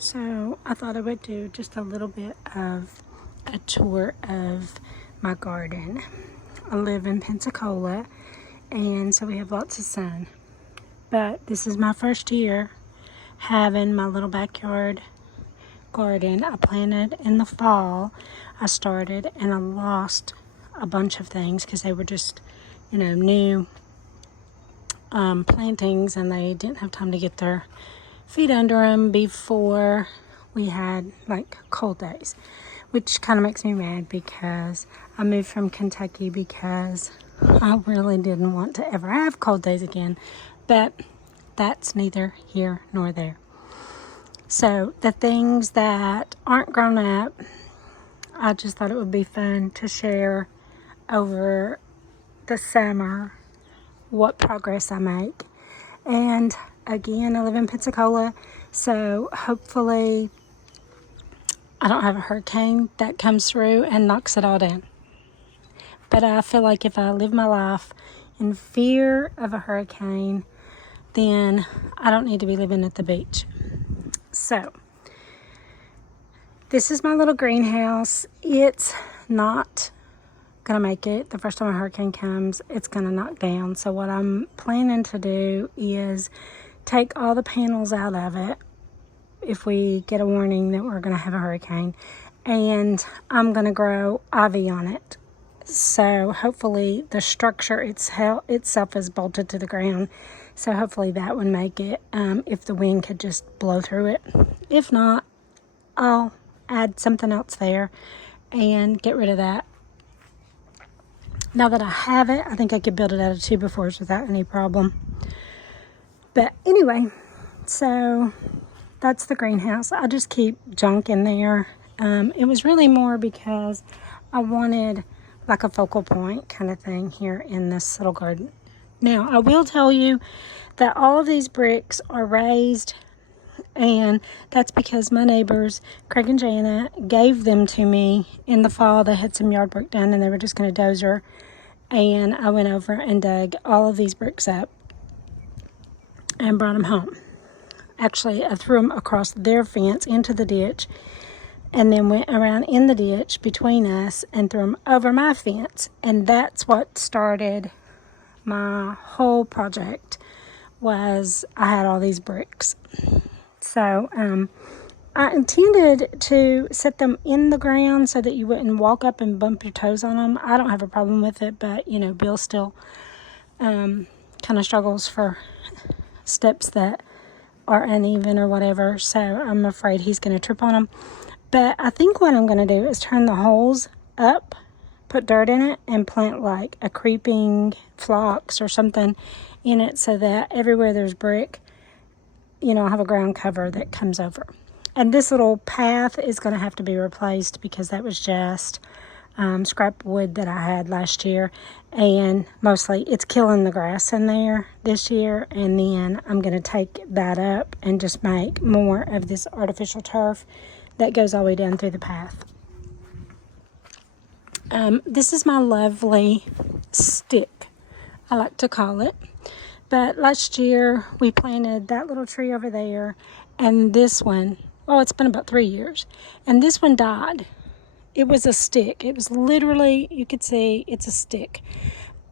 So I thought I would do just a little bit of a tour of my garden. I live in Pensacola, and so we have lots of sun. But this is my first year having my little backyard garden. I planted in the fall. I started and I lost a bunch of things because they were just, new plantings, and they didn't have time to get their feet under them before we had like cold days, which kind of makes me mad because I moved from Kentucky because I really didn't want to ever have cold days again, but that's neither here nor there. So the things that aren't grown up, I just thought it would be fun to share over the summer what progress I make. And again, I live in Pensacola, so hopefully I don't have a hurricane that comes through and knocks it all down. But I feel like if I live my life in fear of a hurricane, then I don't need to be living at the beach. So this is my little greenhouse. It's not gonna make it. The first time a hurricane comes, it's gonna knock down. So what I'm planning to do is take all the panels out of it if we get a warning that we're gonna have a hurricane, and I'm gonna grow ivy on it. So hopefully the structure itself is bolted to the ground, so hopefully that would make it, if the wind could just blow through it. If not, I'll add something else there and get rid of that. Now that I have it, I think I could build it out of 2x4s without any problem. But anyway, so that's the greenhouse. I just keep junk in there. It was really more because I wanted like a focal point kind of thing here in this little garden. Now, I will tell you that all of these bricks are raised, and that's because my neighbors, Craig and Jana, gave them to me in the fall. They had some yard work done and they were just going to dozer, and I went over and dug all of these bricks up and brought them home. Actually, I threw them across their fence into the ditch, and then went around in the ditch between us and threw them over my fence. And that's what started my whole project, was I had all these bricks. So I intended to set them in the ground so that you wouldn't walk up and bump your toes on them. I don't have a problem with it, but Bill still kind of struggles for steps that are uneven or whatever, so I'm afraid he's going to trip on them. But I think what I'm going to do is turn the holes up, put dirt in it, and plant like a creeping phlox or something in it so that everywhere there's brick, I'll have a ground cover that comes over. And this little path is going to have to be replaced because that was just scrap wood that I had last year, and mostly it's killing the grass in there this year. And then I'm going to take that up and just make more of this artificial turf that goes all the way down through the path. This is my lovely stick, I like to call it. But last year we planted that little tree over there, and this one, it's been about 3 years, and this one died. It was a stick. It was literally, you could see it's a stick.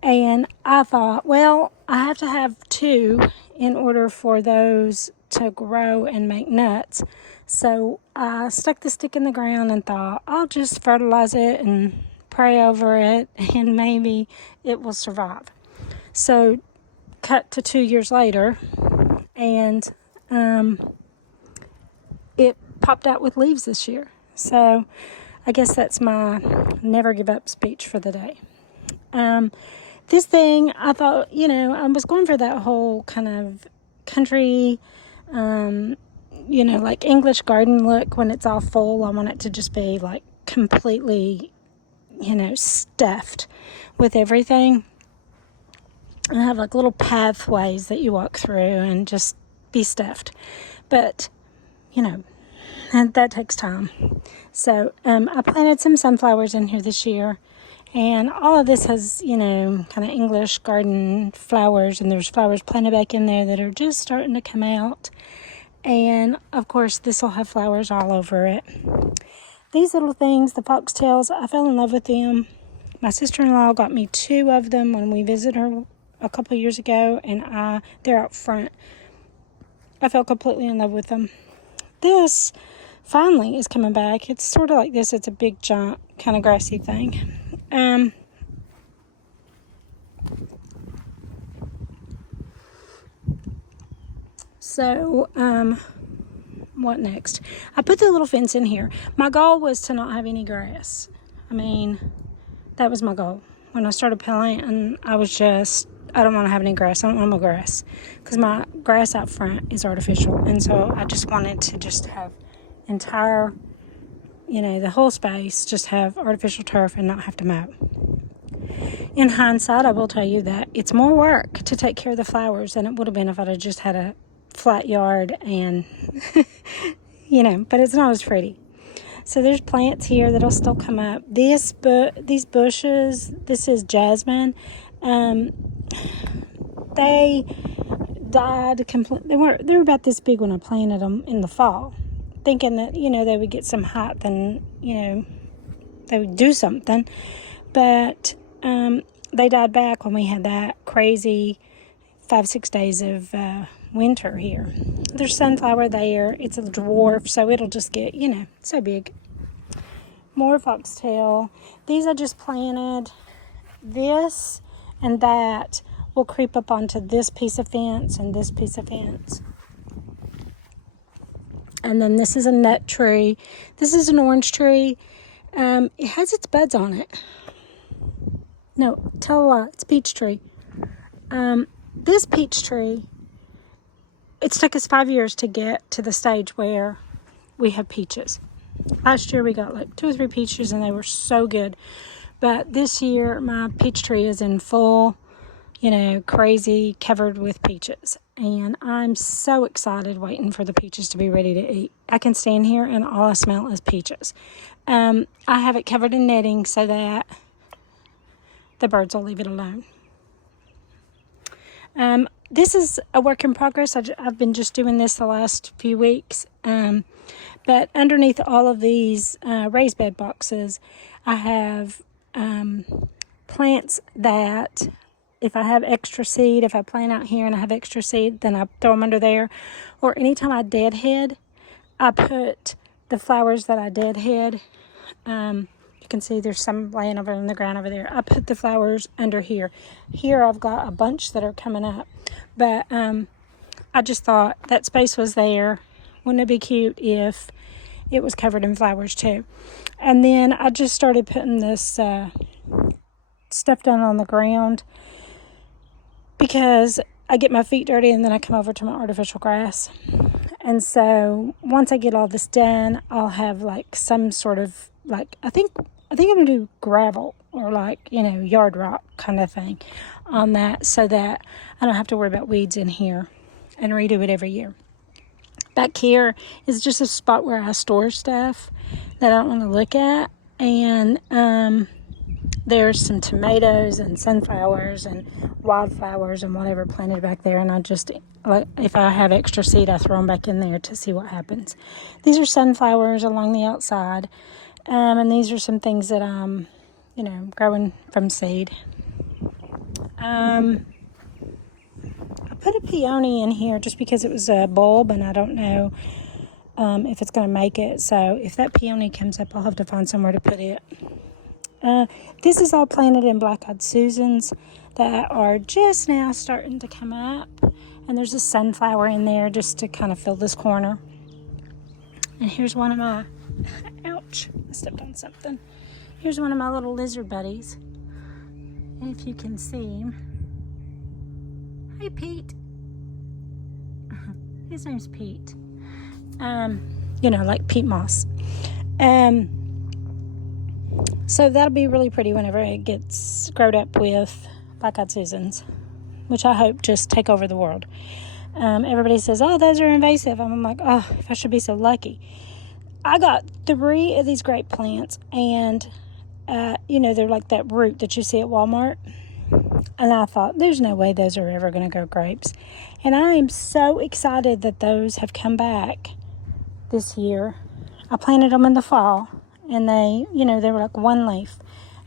And I thought, well, I have to have two in order for those to grow and make nuts. So I stuck the stick in the ground and thought, I'll just fertilize it and pray over it, and maybe it will survive. So cut to 2 years later, and it popped out with leaves this year. So I guess that's my never give up speech for the day. This thing, I thought, I was going for that whole kind of country, like English garden look. When it's all full, I want it to just be like completely, stuffed with everything. And have like little pathways that you walk through and just be stuffed. But, and that takes time. So I planted some sunflowers in here this year, and all of this has, kind of English garden flowers, and there's flowers planted back in there that are just starting to come out. And of course, this will have flowers all over it. These little things, the foxtails, I fell in love with them. My sister-in-law got me 2 of them when we visited her a couple of years ago, and they're out front. I fell completely in love with them. This finally is coming back. It's sort of like this. It's a big, giant, kind of grassy thing. So, what next? I put the little fence in here. My goal was to not have any grass. I mean, that was my goal. When I started planting, I was just, I don't want to have any grass. I don't want no grass. Because my grass out front is artificial. And so I just wanted to just have entire, the whole space, just have artificial turf and not have to mow. In hindsight, I will tell you that it's more work to take care of the flowers than it would have been if I'd have just had a flat yard and, but it's not as pretty. So there's plants here that'll still come up. These bushes, this is jasmine. They died completely. They were about this big when I planted them in the fall, thinking that, they would get some height and, they would do something. But they died back when we had that crazy 5-6 days of winter here. There's sunflower there. It's a dwarf, so it'll just get, so big. More foxtail. These I just planted. This and that will creep up onto this piece of fence and this piece of fence. And then this is a nut tree. This is an orange tree. It has its buds on it. No, tell a lie. It's a peach tree. This peach tree, it's took us 5 years to get to the stage where we have peaches. Last year we got like 2 or 3 peaches and they were so good. But this year my peach tree is in full, crazy, covered with peaches. And I'm so excited waiting for the peaches to be ready to eat. I can stand here and all I smell is peaches. I have it covered in netting so that the birds will leave it alone. This is a work in progress. I've been just doing this the last few weeks. But underneath all of these raised bed boxes, I have plants that if I have extra seed, if I plant out here and I have extra seed, then I throw them under there. Or anytime I deadhead, I put the flowers that I deadhead. You can see there's some laying over in the ground over there. I put the flowers under here. Here I've got a bunch that are coming up. But I just thought that space was there. Wouldn't it be cute if it was covered in flowers too? And then I just started putting this stuff down on the ground because I get my feet dirty and then I come over to my artificial grass. And so once I get all this done, I'll have like some sort of I think I'm going to do gravel or yard rock kind of thing on that so that I don't have to worry about weeds in here and redo it every year. Back here is just a spot where I store stuff that I don't want to look at. And there's some tomatoes and sunflowers and wildflowers and whatever planted back there. And I just, if I have extra seed, I throw them back in there to see what happens. These are sunflowers along the outside. And these are some things that I'm, growing from seed. I put a peony in here just because it was a bulb and I don't know if it's going to make it. So if that peony comes up, I'll have to find somewhere to put it. This is all planted in black-eyed Susans that are just now starting to come up. And there's a sunflower in there just to kind of fill this corner. And here's one of my, ouch, I stepped on something. Here's one of my little lizard buddies. If you can see him. Hey, Pete. His name's Pete. Like Pete Moss. So that'll be really pretty whenever it gets growed up with black-eyed Susans, which I hope just take over the world. Everybody says, oh, those are invasive. I'm like, oh, if I should be so lucky. I got 3 of these grape plants, and, they're like that root that you see at Walmart. And I thought, there's no way those are ever going to go grapes. And I am so excited that those have come back this year. I planted them in the fall, and they were like one leaf.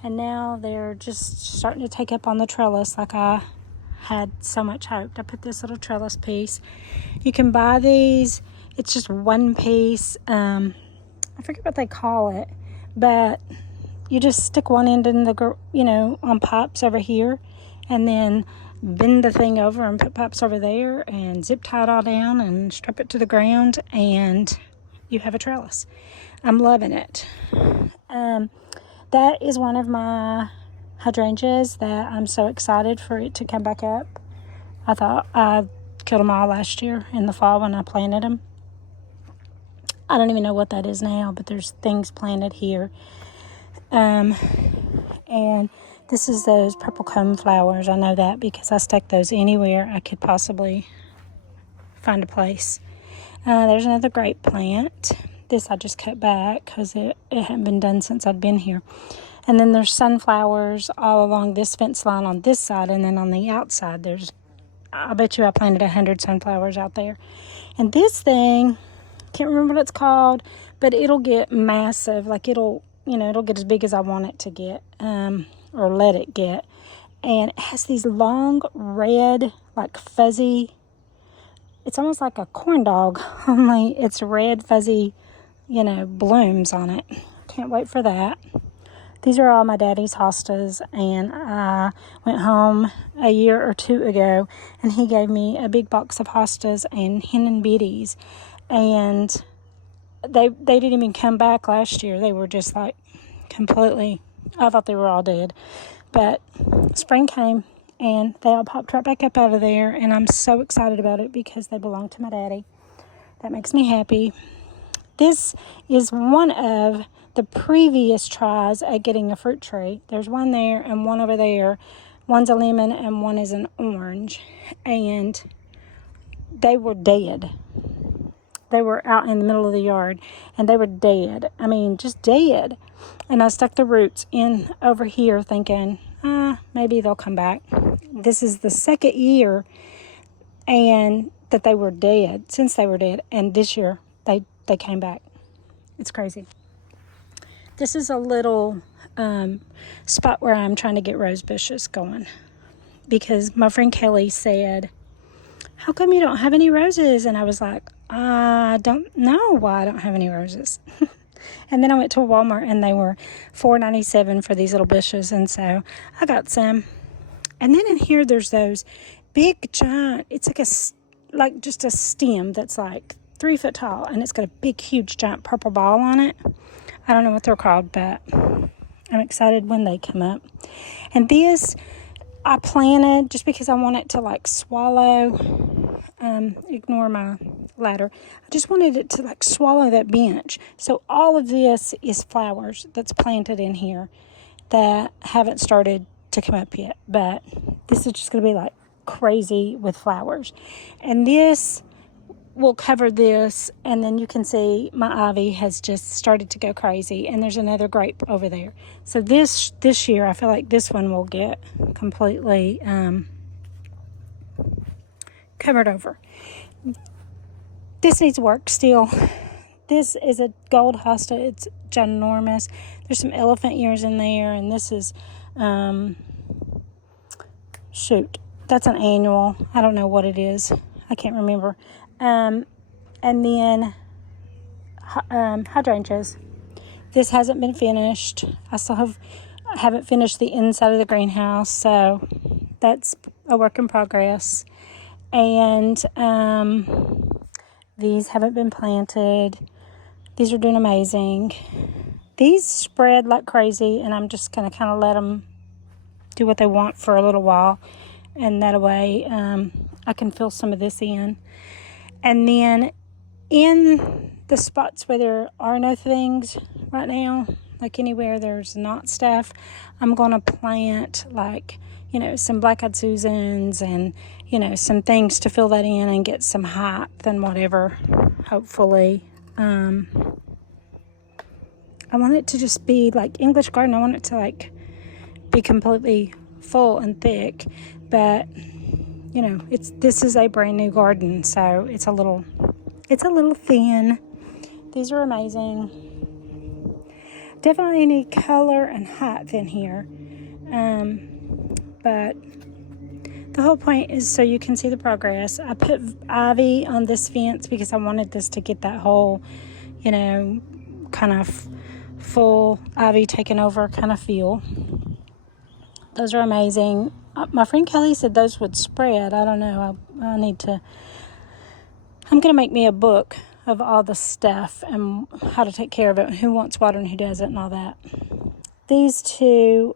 And now they're just starting to take up on the trellis like I had so much hoped. I put this little trellis piece. You can buy these. It's just one piece. I forget what they call it, but you just stick one end in the, on pipes over here, and then bend the thing over and put pipes over there and zip tie it all down and strap it to the ground, and you have a trellis. I'm loving it. That is one of my hydrangeas that I'm so excited for it to come back up. I thought I killed them all last year in the fall when I planted them. I don't even know what that is now, but there's things planted here. And this is those purple cone flowers. I know that because I stuck those anywhere I could possibly find a place. There's another grape plant. This I just cut back because it hadn't been done since I'd been here. And then there's sunflowers all along this fence line on this side, and then on the outside I bet you I planted 100 sunflowers out there. And this thing, can't remember what it's called, but it'll get massive. Like it'll get as big as I want it to get, or let it get. And it has these long red, like fuzzy, it's almost like a corn dog, only it's red fuzzy, blooms on it. Can't wait for that. These are all my daddy's hostas, and I went home a year or two ago, and he gave me a big box of hostas and hen and biddies, and they didn't even come back last year. They were just like completely, I thought they were all dead. But spring came, and they all popped right back up out of there, and I'm so excited about it because they belong to my daddy. That makes me happy. This is one of the previous tries at getting a fruit tree. There's one there and one over there. One's a lemon and one is an orange. And they were dead. They were out in the middle of the yard, and they were dead. I mean, just dead. And I stuck the roots in over here thinking, maybe they'll come back. This is the second year and that they were dead, since they were dead. And this year, they came back. It's crazy. This is a little spot where I'm trying to get rose bushes going. Because my friend Kelly said, how come you don't have any roses? And I was like, I don't know why I don't have any roses. And then I went to Walmart, and they were $4.97 for these little bushes. And so I got some. And then in here, there's those big giant, it's like just a stem that's like 3 foot tall, and it's got a big, huge, giant purple ball on it. I don't know what they're called, but I'm excited when they come up. And this I planted just because I want it to like swallow, ignore my ladder. I just wanted it to like swallow that bench. So all of this is flowers that's planted in here that haven't started to come up yet, but this is just going to be like crazy with flowers. And this will cover this, and then you can see my ivy has just started to go crazy, and there's another grape over there. So this year I feel like this one will get completely covered over. This needs work still. This is a gold hosta. It's ginormous. There's some elephant ears in there, and this is that's an annual. I don't know what it is. I can't remember. And then hydrangeas. This hasn't been finished. I still haven't finished the inside of the greenhouse, so that's a work in progress. And these haven't been planted. These are doing amazing. These spread like crazy, and I'm just going to kind of let them do what they want for a little while, and that way I can fill some of this in. And then in the spots where there are no things right now, like anywhere there's not stuff, I'm going to plant like, some black-eyed Susans and, some things to fill that in and get some height and whatever, hopefully. I want it to just be like English garden. I want it to like be completely full and thick, but you know, this is a brand new garden, so it's a little thin. These are amazing. Definitely need color and height in here, but the whole point is so you can see the progress. I put ivy on this fence because I wanted this to get that whole, you know, kind of full ivy taken over kind of feel. Those are amazing. My friend Kelly said those would spread. I don't know. I'm going to make me a book of all the stuff and how to take care of it, who wants water and who doesn't and all that. These two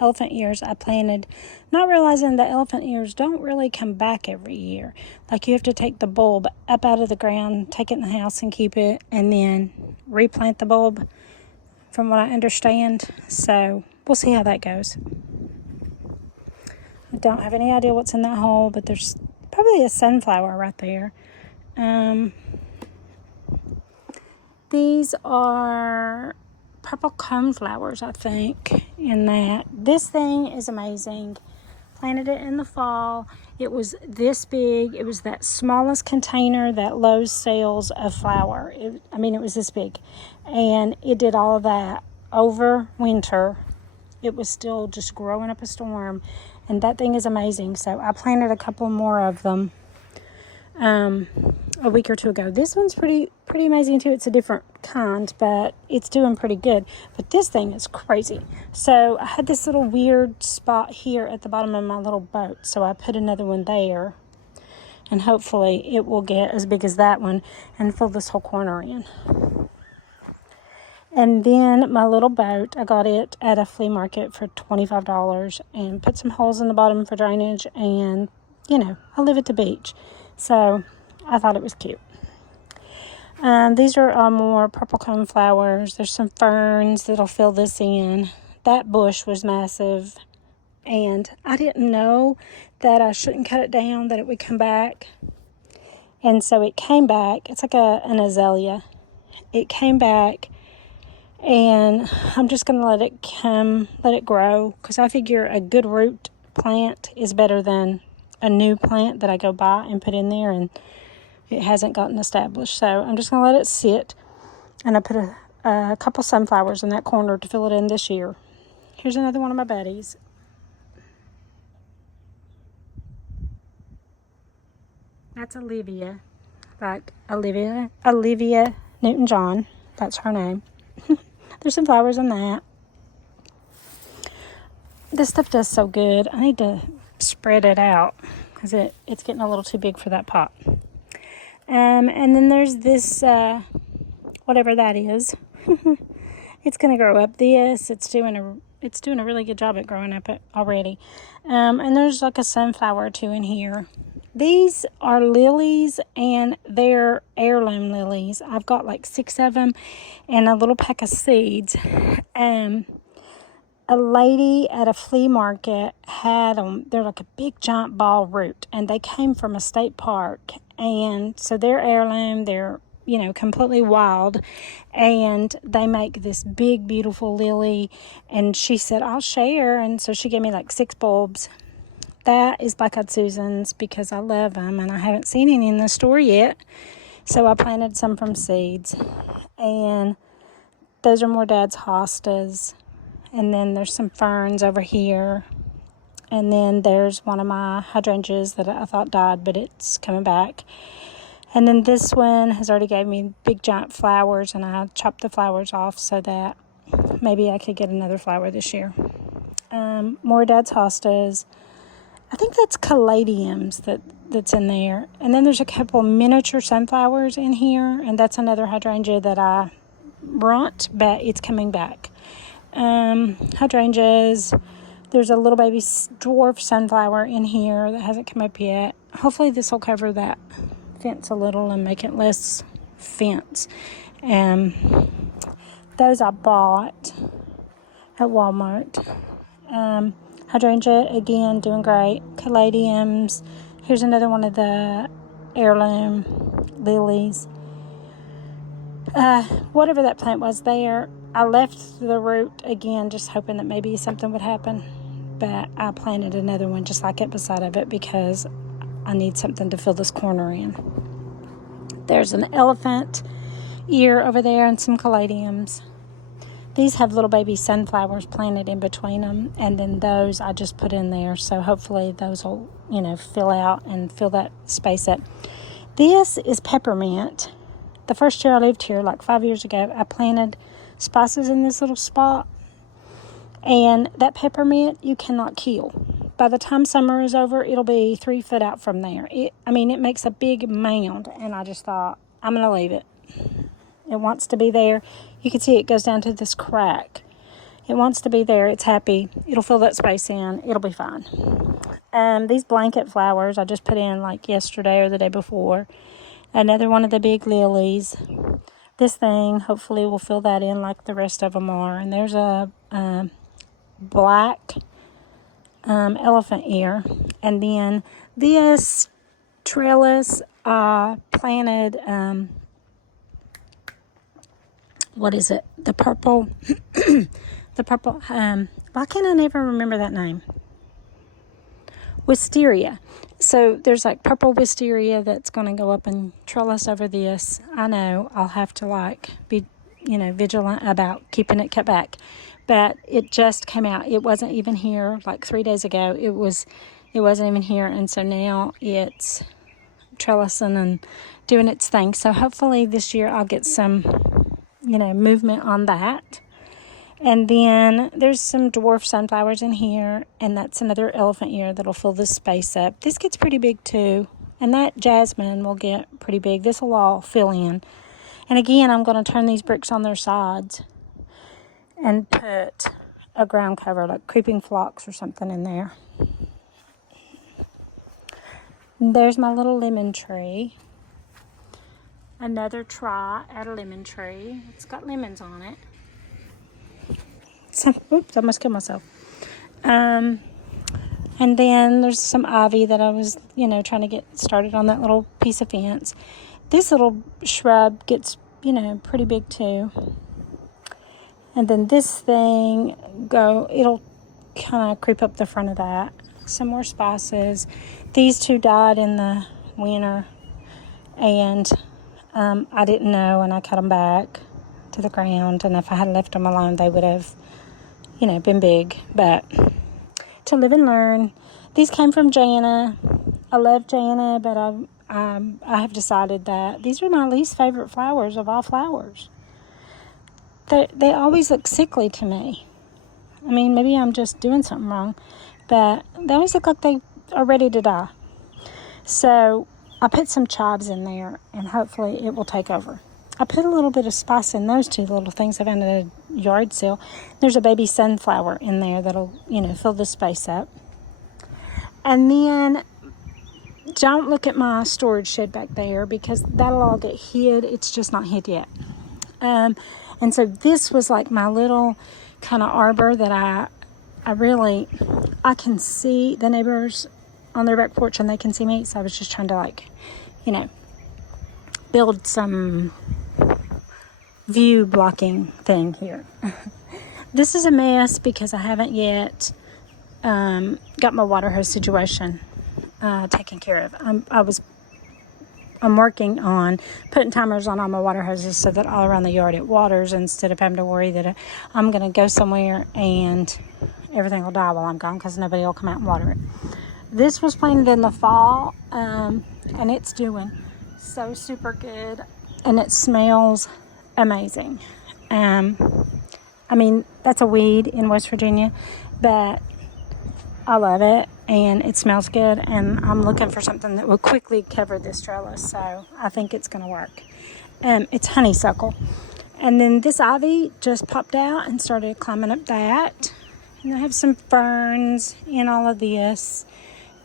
elephant ears I planted, not realizing that elephant ears don't really come back every year. Like, you have to take the bulb up out of the ground, take it in the house and keep it, and then replant the bulb, from what I understand. So we'll see how that goes. I don't have any idea what's in that hole, but there's probably a sunflower right there. These are purple coneflowers, I think, in that. This thing is amazing. Planted it in the fall. It was this big. It was that smallest container that Lowe's sells of flour. It was this big. And it did all of that over winter. It was still just growing up a storm. And that thing is amazing. So I planted a couple more of them a week or two ago. This one's pretty amazing too. It's a different kind, but it's doing pretty good. But this thing is crazy. So I had this little weird spot here at the bottom of my little boat, so I put another one there, and hopefully it will get as big as that one and fill this whole corner in. And then my little boat, I got it at a flea market for $25 and put some holes in the bottom for drainage, and you know, I live at the beach, so I thought it was cute. These are more purple coneflowers. There's some ferns that'll fill this in. That bush was massive, and I didn't know that I shouldn't cut it down, that it would come back. And so it came back. It's like an azalea. It came back, and I'm just going to let it grow, because I figure a good root plant is better than a new plant that I go buy and put in there and it hasn't gotten established. So I'm just going to let it sit, and I put a couple sunflowers in that corner to fill it in this year. Here's another one of my buddies. That's Olivia, like Olivia Newton-John. That's her name. There's some flowers in that. This stuff does so good. I need to spread it out because it's getting a little too big for that pot. And then there's this, whatever that is. It's going to grow up. It's doing a really good job at growing up already. And there's like a sunflower or two in here. These are lilies, and they're heirloom lilies. I've got like 6 of them and a little pack of seeds. A lady at a flea market had them. They're like a big giant ball root, and they came from a state park. And so they're heirloom. They're, completely wild, and they make this big, beautiful lily. And she said, I'll share. And so she gave me like 6 bulbs. That is Black-eyed Susans, because I love them, and I haven't seen any in the store yet. So I planted some from seeds. And those are more Dad's hostas. And then there's some ferns over here. And then there's one of my hydrangeas that I thought died, but it's coming back. And then this one has already gave me big giant flowers, and I chopped the flowers off so that maybe I could get another flower this year. More Dad's hostas. I think that's caladiums that's in there. And then there's a couple miniature sunflowers in here, and that's another hydrangea that I brought, but it's coming back. Hydrangeas. There's a little baby dwarf sunflower in here that hasn't come up yet. Hopefully this will cover that fence a little and make it less fence. Those I bought at Walmart. Hydrangea, again, doing great. Caladiums. Here's another one of the heirloom lilies. Whatever that plant was there, I left the root again, just hoping that maybe something would happen. But I planted another one just like it beside of it because I need something to fill this corner in. There's an elephant ear over there and some caladiums. These have little baby sunflowers planted in between them, and then those I just put in there. So hopefully those will, fill out and fill that space up. This is peppermint. The first year I lived here, like 5 years ago, I planted spices in this little spot. And that peppermint, you cannot kill. By the time summer is over, it'll be 3 foot out from there. It makes a big mound, and I just thought, I'm going to leave it. It wants to be there. You can see it goes down to this crack. It wants to be there. It's happy. It'll fill that space in. It'll be fine. These blanket flowers I just put in like yesterday or the day before. Another one of the big lilies. This thing hopefully will fill that in like the rest of them are. And there's a black elephant ear. And then this trellis I planted, what is it? The purple, why can't I never remember that name? Wisteria. So there's like purple wisteria that's going to go up and trellis over this. I know I'll have to be, vigilant about keeping it cut back. But it just came out. It wasn't even here like 3 days ago. It wasn't even here. And so now it's trellising and doing its thing. So hopefully this year I'll get some, movement on that. And then there's some dwarf sunflowers in here, and that's another elephant ear that'll fill this space up. This gets pretty big too, and that jasmine will get pretty big. This will all fill in. And again, I'm going to turn these bricks on their sides and put a ground cover, like creeping phlox or something in there. And there's my little lemon tree. Another try at a lemon tree. It's got lemons on it. Oops, I almost killed myself. And then there's some ivy that I was, trying to get started on that little piece of fence. This little shrub gets, pretty big too. And then this thing, it'll kind of creep up the front of that. Some more spices. These two died in the winter. And I didn't know, and I cut them back to the ground. And if I had left them alone, they would have been big, but to live and learn. These came from Jana. I love Jana, but I have decided that these are my least favorite flowers of all flowers. They always look sickly to me. I mean, maybe I'm just doing something wrong, but they always look like they are ready to die. So I put some chives in there, and hopefully it will take over. I put a little bit of spice in those two little things I found at a yard sale. There's a baby sunflower in there that'll, fill the space up. And then don't look at my storage shed back there because that'll all get hid. It's just not hid yet. And so this was like my little kind of arbor that I can see the neighbors on their back porch and they can see me. So I was just trying to build some view blocking thing here. This is a mess because I haven't yet got my water hose situation taken care of. I'm working on putting timers on all my water hoses so that all around the yard it waters instead of having to worry that I'm going to go somewhere and everything will die while I'm gone because nobody will come out and water it. This was planted in the fall and it's doing so super good and it smells amazing. That's a weed in West Virginia, but I love it and it smells good, and I'm looking for something that will quickly cover this trellis, so I think it's going to work. It's honeysuckle. And then this ivy just popped out and started climbing up that. And I have some ferns in all of this.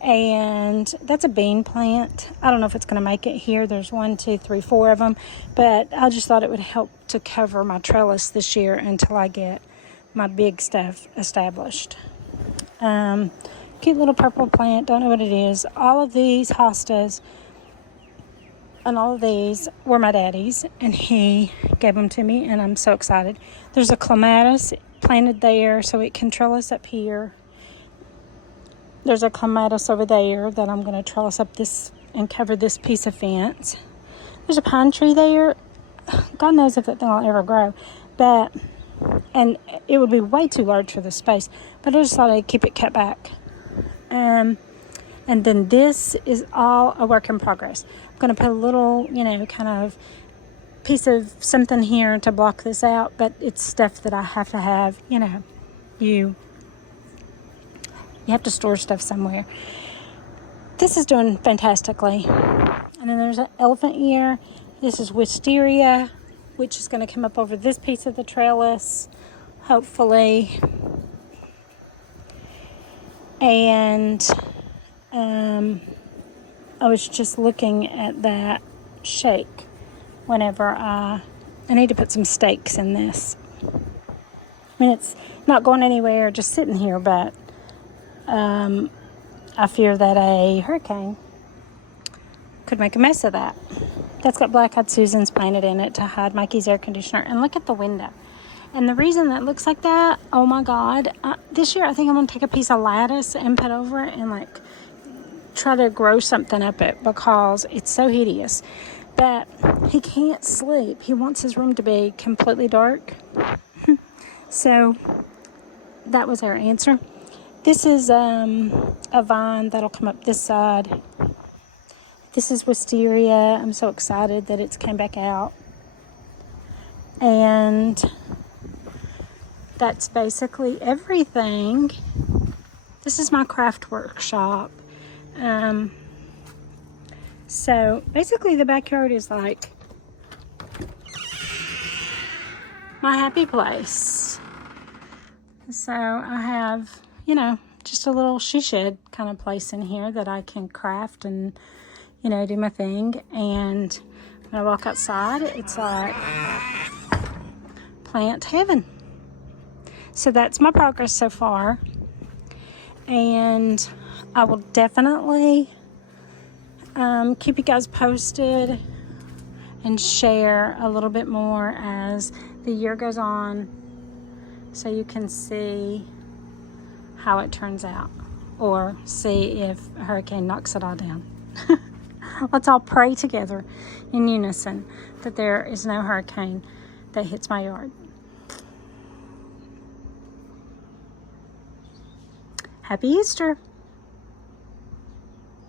And that's a bean plant. I don't know if it's going to make it here. There's 1, 2, 3, 4 of them. But I just thought it would help to cover my trellis this year until I get my big stuff established. Cute little purple plant. Don't know what it is. All of these hostas And all of these were my daddy's, and he gave them to me, and I'm so excited. There's a clematis planted there so it can trellis up here. There's a clematis over there that I'm going to trellis up this and cover this piece of fence. There's a pine tree there. God knows if that thing will ever grow. And it would be way too large for the space. But I just thought I'd keep it cut back. And then this is all a work in progress. I'm going to put a little, kind of piece of something here to block this out. But it's stuff that I have to have, You have to store stuff somewhere. This is doing fantastically. And then there's an elephant ear. This is wisteria, which is going to come up over this piece of the trellis, hopefully. And I was just looking at that shake whenever I need to put some stakes in this. I mean, it's not going anywhere, just sitting here, but I fear that a hurricane could make a mess of that. That's got black-eyed Susans painted in it to hide Mikey's air conditioner. And look at the window. And the reason that looks like that, oh my God, this year I think I'm going to take a piece of lattice and put over it and try to grow something up it because it's so hideous. But he can't sleep. He wants his room to be completely dark. So that was our answer. This is a vine that'll come up this side. This is wisteria. I'm so excited that it's came back out. And that's basically everything. This is my craft workshop. So basically the backyard is like my happy place. So I have, just a little she shed kind of place in here that I can craft and, do my thing. And when I walk outside, it's like plant heaven. So that's my progress so far. And I will definitely keep you guys posted and share a little bit more as the year goes on so you can see how it turns out or see if a hurricane knocks it all down. Let's all pray together in unison that there is no hurricane that hits my yard. Happy Easter.